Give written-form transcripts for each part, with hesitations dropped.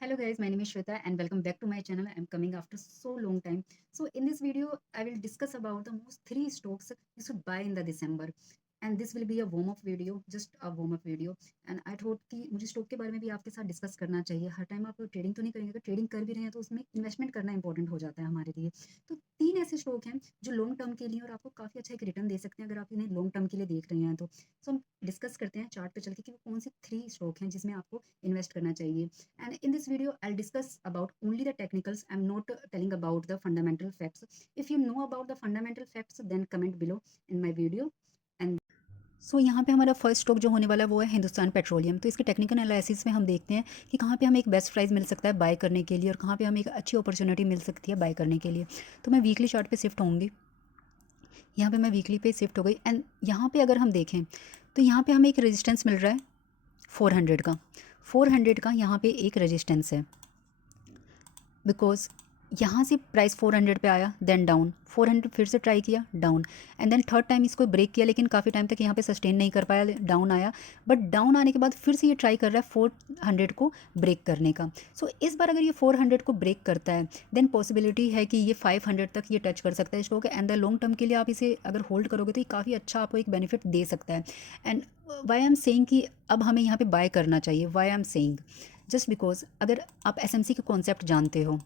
Hello guys, my name is Shweta and welcome back to my channel. I'm coming after so long time. So in this video, I will discuss about the most three stocks you should buy in the December. And this will be a warm up video, just a warm up video. And I thought कि मुझे stock के बारे में भी आपके साथ discuss करना चाहिए. हर टाइम आप ट्रेडिंग तो नहीं करेंगे, अगर ट्रेडिंग कर भी रहे हैं तो उसमें इन्वेस्टमेंट करना इंपॉर्टेंट हो जाता है हमारे लिए. तो तीन ऐसे स्टॉक हैं जो लॉन्ग टर्म के लिए और आपको काफ़ी अच्छा एक रिटर्न दे सकते हैं अगर आप इन्हें लॉन्ग टर्म के लिए देख रहे हैं तो. सो हम डिस्कस करते हैं चार्ट पे चल के कि वो कौन से थ्री स्टॉक हैं जिसमें आपको इन्वेस्ट करना चाहिए. And in this video, I'll discuss about only the technicals. I'm not telling about the fundamental facts. If you know about the fundamental facts, then comment below in my video. And सो यहाँ पे हमारा first stock जो होने वाला है वो है Hindustan petroleum. तो इसके टेक्निकल एनालिसिस में हम देखते हैं कि कहाँ पे हमें एक बेस्ट प्राइस मिल सकता है बाय करने के लिए और कहाँ पे हमें एक अच्छी अपॉर्चुनिटी मिल सकती है बाय करने के लिए. तो मैं वीकली चार्ट पे शिफ्ट होंगी. यहाँ पे मैं वीकली पे शिफ्ट हो गई एंड यहाँ पे अगर हम देखें तो यहाँ पे हमें एक रेजिस्टेंस मिल रहा है 400 का. 400 का यहाँ पे एक रेजिस्टेंस है बिकॉज यहाँ से प्राइस 400 पे आया देन डाउन, 400 फिर से ट्राई किया down and then third time इसको ब्रेक किया लेकिन काफ़ी टाइम तक यहाँ पे सस्टेन नहीं कर पाया, डाउन आया. बट डाउन आने के बाद फिर से ये ट्राई कर रहा है 400 को ब्रेक करने का. सो इस बार अगर ये 400 को ब्रेक करता है देन पॉसिबिलिटी है कि ये 500 तक ये टच कर सकता है stock and the long term के लिए आप इसे अगर होल्ड करोगे तो ये काफ़ी अच्छा आपको एक बेनिफिट दे सकता है. And why I am saying कि अब हमें यहाँ पे बाय करना चाहिए. Why I am saying just because अगर आप एसएमसी के कॉन्सेप्ट जानते हो,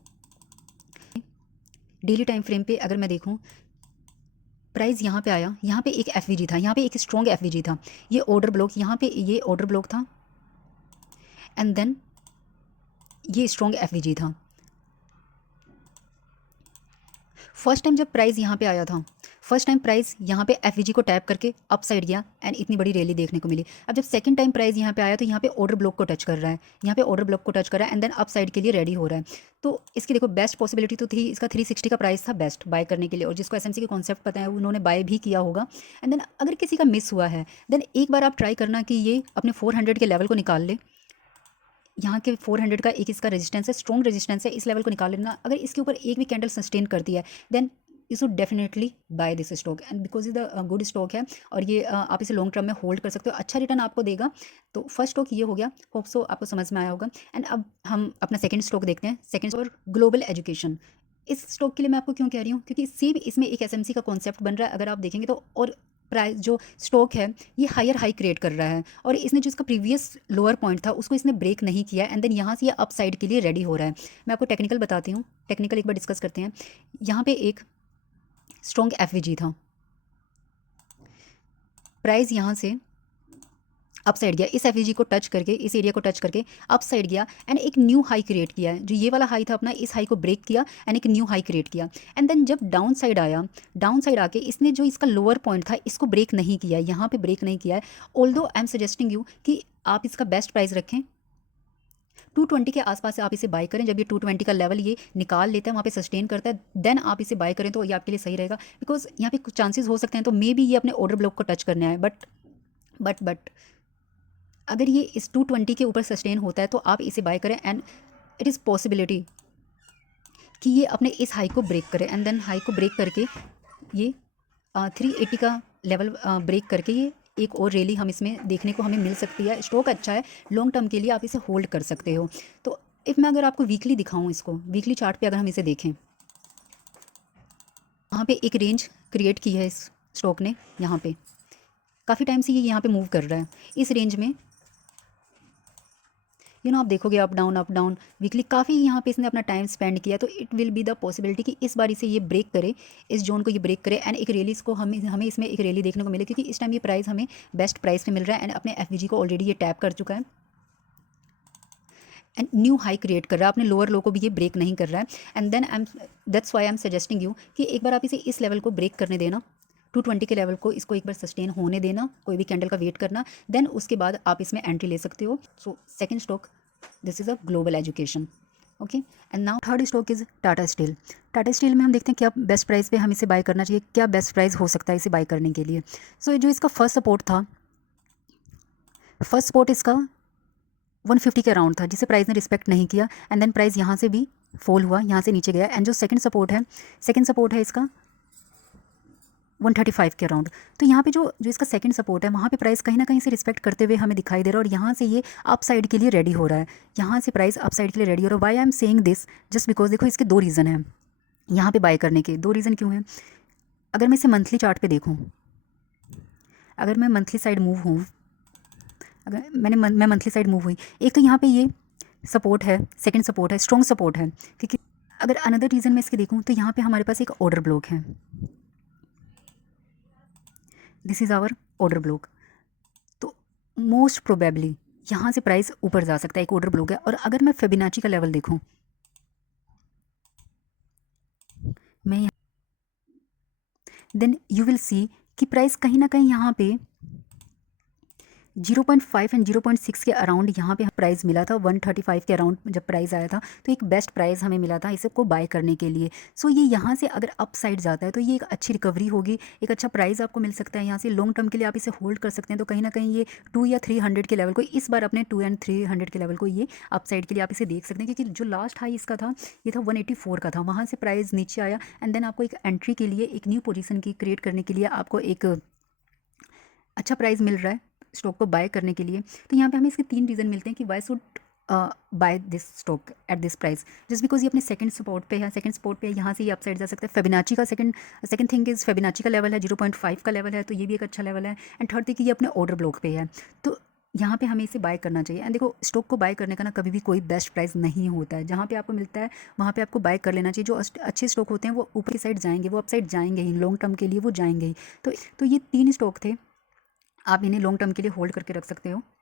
डेली टाइम फ्रेम पे अगर मैं देखूं प्राइस यहाँ पे आया, यहाँ पे एक एफवीजी था, यहाँ पे एक स्ट्रॉन्ग एफवीजी था, ये ऑर्डर ब्लॉक, यहाँ पे ये ऑर्डर ब्लॉक था एंड देन ये स्ट्रॉन्ग एफवीजी था. फर्स्ट टाइम जब प्राइस यहाँ पे आया था, फर्स्ट टाइम प्राइस यहाँ पे एफवीजी को टैप करके अप साइड गया एंड इतनी बड़ी रैली देखने को मिली. अब जब सेकंड टाइम प्राइस यहाँ पे आया तो यहाँ पे ऑर्डर ब्लॉक को टच कर रहा है, यहाँ पे ऑर्डर ब्लॉक को टच कर रहा है एंड देन अप साइड के लिए रेडी हो रहा है. तो इसकी देखो बेस्ट पॉसिबिलिटी तो थी, इसका 360 का प्राइस था बेस्ट बाय करने के लिए और जिसको एसएमसी के कॉन्सेप्ट पता है उन्होंने बाय भी किया होगा. एंड देन अगर किसी का मिस हुआ है देन एक बार आप ट्राई करना कि ये अपने 400 के लेवल को निकाल ले. यहाँ के 400 का एक इसका रेजिस्टेंस है, स्ट्रॉन्ग रेजिस्टेंस है, इस लेवल को निकाल लेना. अगर इसके ऊपर एक भी कैंडल सस्टेन करती है then you should definitely buy this stock and because is the good stock है और ये आप इसे लॉन्ग टर्म में होल्ड कर सकते हो, अच्छा रिटर्न आपको देगा. तो फर्स्ट स्टॉक ये हो गया, होप सो आपको समझ में आया होगा. एंड अब हम अपना सेकंड स्टॉक देखते हैं. सेकंड और ग्लोबल एजुकेशन. इस स्टॉक के लिए मैं आपको क्यों कह रही हूँ क्योंकि सेम इसमें एक एसएमसी का कॉन्सेप्ट बन रहा है अगर आप देखेंगे तो. और प्राइस जो स्टॉक है ये हायर हाई क्रिएट कर रहा है और इसने जो इसका प्रीवियस लोअर पॉइंट था उसको इसने ब्रेक नहीं किया एंड देन यहाँ से ये अप साइड के लिए रेडी हो रहा है. मैं आपको टेक्निकल बताती हूँ, टेक्निकल एक बार डिस्कस करते हैं. यहाँ पे एक स्ट्रॉन्ग एफवीजी था, प्राइस यहाँ से अप साइड गया, इस एफवीजी को टच करके इस एरिया को टच करके अप साइड गया एंड एक न्यू हाई क्रिएट किया है. जो ये वाला हाई था अपना, इस हाई को ब्रेक किया एंड एक न्यू हाई क्रिएट किया एंड देन जब डाउन साइड आया, डाउन साइड आके इसने जो इसका लोअर पॉइंट था इसको ब्रेक नहीं किया, यहाँ पे ब्रेक नहीं किया है. Although I am suggesting you कि आप इसका बेस्ट प्राइस रखें 220 के आसपास से आप इसे बाय करें. जब ये 220 का लेवल ये निकाल लेता है, वहाँ पे सस्टेन करता है, देन आप इसे बाय करें तो ये आपके लिए सही रहेगा. बिकॉज यहाँ पे कुछ चांसेस हो सकते हैं तो मे बी ये अपने ऑर्डर ब्लॉक को टच करने आए. बट अगर ये इस 220 के ऊपर सस्टेन होता है तो आप इसे बाय करें एंड इट इज़ पॉसिबिलिटी कि ये अपने इस हाई को ब्रेक करे एंड देन हाई को ब्रेक करके ये 380 का लेवल ब्रेक करके ये एक और रैली हम इसमें देखने को हमें मिल सकती है. स्टॉक अच्छा है, लॉन्ग टर्म के लिए आप इसे होल्ड कर सकते हो. तो इफ़ मैं अगर आपको वीकली दिखाऊं, इसको वीकली चार्ट पे अगर हम इसे देखें, यहाँ पे एक रेंज क्रिएट की है इस स्टॉक ने. यहाँ पे काफ़ी टाइम से ये यहाँ पे मूव कर रहा है इस रेंज में. आप देखोगे अप डाउन वीकली काफ़ी यहाँ पे इसने अपना टाइम स्पेंड किया. तो it will be the possibility कि इस बार इसे ये ब्रेक करे, इस जोन को ये ब्रेक करे एंड एक रैली इसको हमें इसमें एक रैली देखने को मिले क्योंकि इस टाइम ये प्राइस हमें बेस्ट प्राइस पे मिल रहा है एंड अपने एफवीजी को ऑलरेडी ये टैप कर चुका है एंड न्यू हाई क्रिएट कर रहा है, अपने लोअर लो को भी ये ब्रेक नहीं कर रहा है. And then that's why I am suggesting you कि एक बार आप इसे इस लेवल को ब्रेक करने देना, 220 के लेवल को, इसको एक बार सस्टेन होने देना, कोई भी कैंडल का वेट करना, देन उसके बाद आप इसमें एंट्री ले सकते हो. So second stock this is a global education. Okay and now third stock is Tata steel. Tata steel में हम देखते हैं क्या बेस्ट प्राइस पे हम इसे बाय करना चाहिए, क्या बेस्ट प्राइस हो सकता है इसे बाय करने के लिए. सो जो इसका फर्स्ट सपोर्ट था, फर्स्ट सपोर्ट इसका 150 के अराउंड था जिसे प्राइस ने रिस्पेक्ट नहीं किया एंड देन प्राइस यहाँ से भी फॉल हुआ, यहाँ से नीचे गया. एंड जो सेकंड सपोर्ट है इसका 135 के अराउंड। तो यहाँ पे जो जो इसका सेकंड सपोर्ट है वहाँ पे प्राइस कहीं ना कहीं से रिस्पेक्ट करते हुए हमें दिखाई दे रहा है, और यहाँ से ये अप साइड के लिए रेडी हो रहा है। यहाँ से प्राइस अप साइड के लिए रेडी हो रहा है। Why I am saying this, just because देखो इसके दो रीज़न हैं यहाँ पे बाय करने के। दो रीज़न क्यों हैं? अगर मैं इसे मंथली चार्ट पे देखूँ, अगर मैं मंथली साइड मूव हूँ, अगर मैं मंथली साइड मूव हुई, एक तो यहाँ पे ये सपोर्ट है, सेकंड सपोर्ट है, स्ट्रॉन्ग सपोर्ट है। क्योंकि अगर अनदर रीज़न मैं इसके देखूँ तो यहाँ पे हमारे पास एक ऑर्डर ब्लॉक है, this is our order block. तो मोस्ट प्रोबेबली यहाँ से प्राइस ऊपर जा सकता है, एक ऑर्डर ब्लॉक है। और अगर मैं फिबोनाची का लेवल देखूँ, मैं देन यू विल सी कि प्राइस कहीं ना कहीं यहाँ पे 0.5 एंड 0.6 के अराउंड यहाँ पे प्राइस मिला था। 135 के अराउंड जब प्राइस आया था तो एक बेस्ट प्राइस हमें मिला था इसको बाय करने के लिए। सो ये यहाँ से अगर अप साइड जाता है तो ये एक अच्छी रिकवरी होगी, एक अच्छा प्राइस आपको मिल सकता है यहाँ से। लॉन्ग टर्म के लिए आप इसे होल्ड कर सकते हैं। तो कहीं ना कहीं ये 2 या 300 के लेवल को इस बार अपने 2 एंड 300 के लेवल को ये अप साइड के लिए आप इसे देख सकते हैं। क्योंकि जो लास्ट हाई इसका था ये था 184 का था, वहाँ से प्राइस नीचे आया एंड देन आपको एक एंट्री के लिए, एक न्यू पोजीशन की क्रिएट करने के लिए आपको एक अच्छा प्राइस मिल रहा है स्टॉक को बाय करने के लिए। तो यहाँ पे हमें इसके तीन रीज़न मिलते हैं कि why should buy this stock at this price, just because ये अपने सेकंड सपोर्ट पे है। सेकंड सपोर्ट पे यहाँ से ये अपसाइड जा सकता है। फेबिनाची का सेकंड थिंग इज़ फेबिनाची का लेवल है 0.5 का लेवल है, तो ये भी एक अच्छा लेवल है। एंड थर्ड थिंग कि ये अपने ऑर्डर ब्लॉक पे है, तो यहाँ पे हमें इसे बाय करना चाहिए। एंड देखो स्टॉक को बाय करने का ना कभी भी कोई बेस्ट प्राइस नहीं होता है। जहाँ पे आपको मिलता है वहाँ पे आपको बाय कर लेना चाहिए। जो अच्छे स्टॉक होते हैं वो ऊपर की साइड जाएंगे, वो अपसाइड जाएंगे ही, लॉन्ग टर्म के लिए वो जाएंगे ही। तो ये तीन स्टॉक थे, आप इन्हें लॉन्ग टर्म के लिए होल्ड करके रख सकते हो।